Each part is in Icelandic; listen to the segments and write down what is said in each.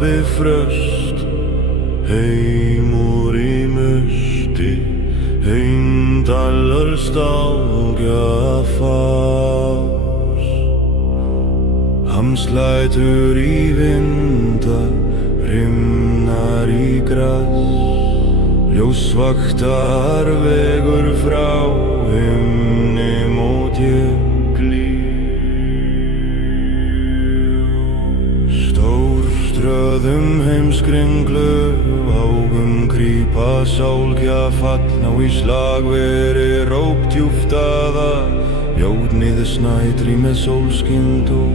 befröst, heimur í musti, heimdallar stálga fás. Hamslætur í vinda, rimnar í gras, ljósvaktar vegur frá himni mót jökli. Stórströðum heimskringlu, águm grípa sálkja fallna og í slagveri róp djúptaða, járnið snædri með sólskind og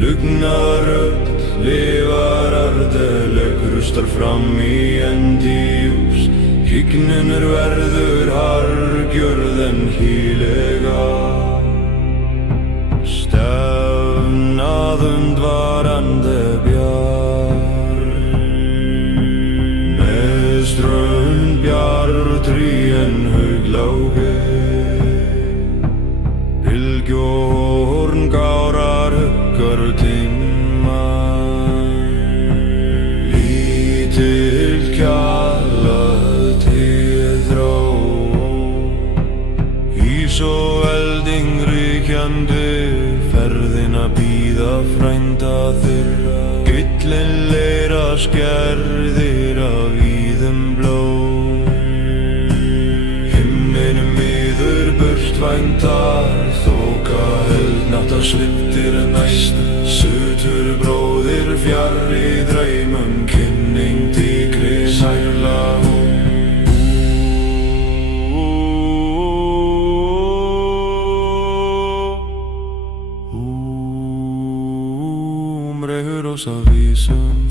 lugna rödd lifar ardeleg, rustar fram í endíus. Hyggnunur verður hargjörð en hýlega, stefnað undvarandi bjarg, með strönd bjartri en haugláge. Bylgjuhorn gárar huggar tíma, lítil kjallað tíðrá, ís og elding ríkjandi, ferðina bíða frænda þeirra. Gullin leira skerðir af víðum blóm, himninum miður burt væntar, þoka eldnátta sviptir næst, sutur bróðir fjarri draumum, kynning tígri særla hún. Reyður og sá vísum.